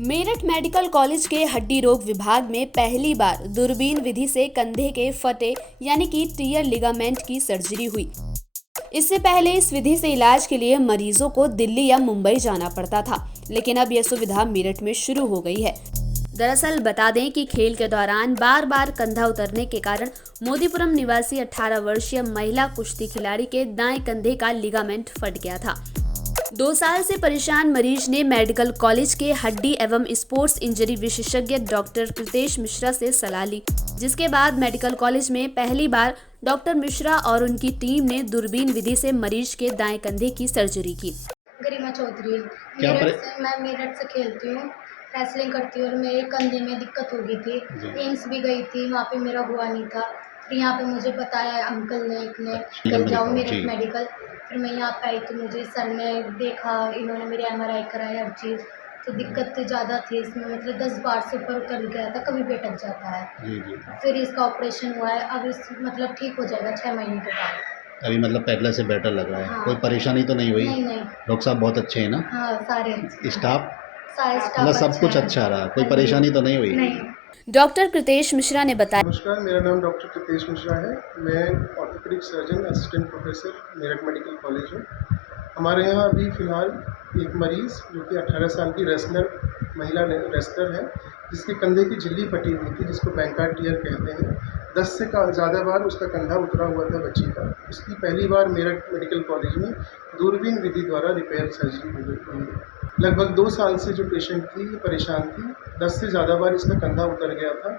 Meerut medical college के हड्डी रोग विभाग में पहली बार दूरबीन विधि से कंधे के फटे यानी कि टियर लिगामेंट की सर्जरी हुई। इससे पहले इस विधि से इलाज के लिए मरीजों को दिल्ली या मुंबई जाना पड़ता था, लेकिन अब यह सुविधा मेरठ में शुरू हो गई है। दरअसल बता दें कि खेल के दौरान बार बार कंधा उतरने के कारण मोदीपुरम निवासी 18 वर्षीय महिला कुश्ती खिलाड़ी के दाएं कंधे का लिगामेंट फट गया था। 2 साल से परेशान मरीज ने मेडिकल कॉलेज के हड्डी एवं स्पोर्ट्स इंजरी विशेषज्ञ डॉक्टर कृतेश मिश्रा से सलाह ली, जिसके बाद मेडिकल कॉलेज में पहली बार डॉक्टर मिश्रा और उनकी टीम ने दूरबीन विधि से मरीज के दाएं कंधे की सर्जरी की। गरिमा चौधरी मैं मेरठ से खेलती हूँ, रेसलिंग करती हूँ और मेरे कंधे में दिक्कत हो गई थी। एम्स भी गई थी, वहाँ पे मेरा हुआ नहीं था। फिर यहाँ पे मुझे बताया अंकल ने कल जाओ मेरठ मेडिकल। फिर मैं यहाँ पे आई तो मुझे सर ने देखा, इन्होंने मेरी MRI कराई, हर चीज़। तो दिक्कत ज़्यादा थी इसमें, मतलब 10 बार से ऊपर कर गया था, कभी भी अटक जाता है। फिर इसका ऑपरेशन हुआ है, अब इस मतलब ठीक हो जाएगा 6 महीने के बाद। अभी मतलब पहले से बेटर लग रहा है। हाँ। कोई परेशानी तो नहीं हुई? नहीं। डॉक्टर साहब बहुत अच्छे हैं ना? हाँ, सारे अच्छे। स्टाफ सारे स्टाफ मतलब सब कुछ है। अच्छा रहा, कोई परेशानी तो नहीं हुई? नहीं। डॉक्टर कृतेश मिश्रा ने बताया। नमस्कार, मेरा नाम डॉक्टर कृतेश मिश्रा है। मैं orthopaedic surgeon, assistant professor Meerut medical college हूँ। हमारे यहाँ अभी फ़िलहाल एक मरीज़ जो कि 18 साल की महिला रेसलर है, जिसके कंधे की झिल्ली फटी हुई थी, जिसको बैंकार्ड टियर कहते हैं। 10 से ज़्यादा बार उसका कंधा उतरा हुआ था बच्ची का। उसकी पहली बार मेरठ मेडिकल कॉलेज में दूरबीन विधि द्वारा रिपेयर सर्जरी हुई है। लगभग 2 साल से जो पेशेंट थी परेशान थी, 10 से ज़्यादा बार इसका कंधा उतर गया था।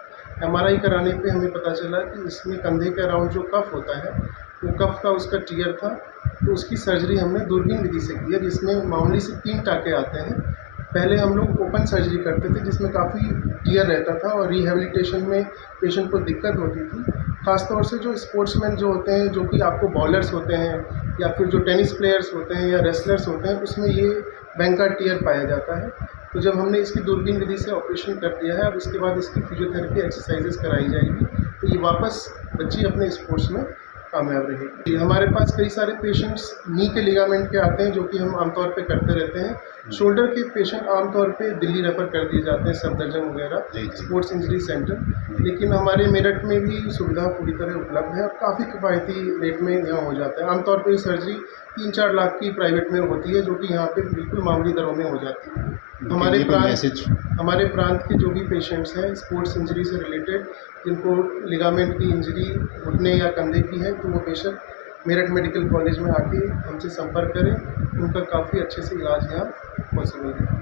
MRI कराने पे हमें पता चला कि इसमें कंधे के अराउंड जो कफ होता है, वो कफ का उसका टियर था। तो उसकी सर्जरी हमने दूरबीन विधि से की है, जिसमें मामूली से 3 टाँके आते हैं। पहले हम लोग ओपन सर्जरी करते थे, जिसमें काफ़ी टियर रहता था और रिहैबिलिटेशन में पेशेंट को दिक्कत होती थी। ख़ास तौर से जो स्पोर्ट्समैन जो होते हैं, जो कि आपको बॉलर्स होते हैं या फिर जो टेनिस प्लेयर्स होते हैं या रेसलर्स होते हैं, उसमें ये बैंकार्ड टियर पाया जाता है। तो जब हमने इसकी दूरबीन विधि से ऑपरेशन कर दिया है, अब इसके बाद इसकी फिजियोथेरेपी एक्सरसाइजेस कराई जाएगी, तो ये वापस बच्ची अपने स्पोर्ट्स में कामयाब रहेगी। हमारे पास कई सारे पेशेंट्स नी के लिगामेंट के आते हैं, जो कि हम आमतौर पे करते रहते हैं। शोल्डर के पेशेंट आमतौर पे दिल्ली रेफ़र कर दिए जाते हैं, सफदरजंग वगैरह स्पोर्ट्स इंजरी सेंटर। लेकिन हमारे मेरठ में भी सुविधा पूरी तरह उपलब्ध है और काफ़ी किफ़ायती रेट में यहाँ हो जाता है। आमतौर पे सर्जरी 3-4 लाख की प्राइवेट में होती है, जो कि यहाँ पे बिल्कुल मामूली दरों में हो जाती है। हमारे प्रांत के जो भी पेशेंट्स हैं स्पोर्ट्स इंजरी से रिलेटेड, जिनको लिगामेंट की इंजरी घुटने या कंधे की है, तो वो बेशक मेरठ मेडिकल कॉलेज में आके हमसे संपर्क करें। उनका काफ़ी अच्छे से इलाज यहाँ पॉसिबल है।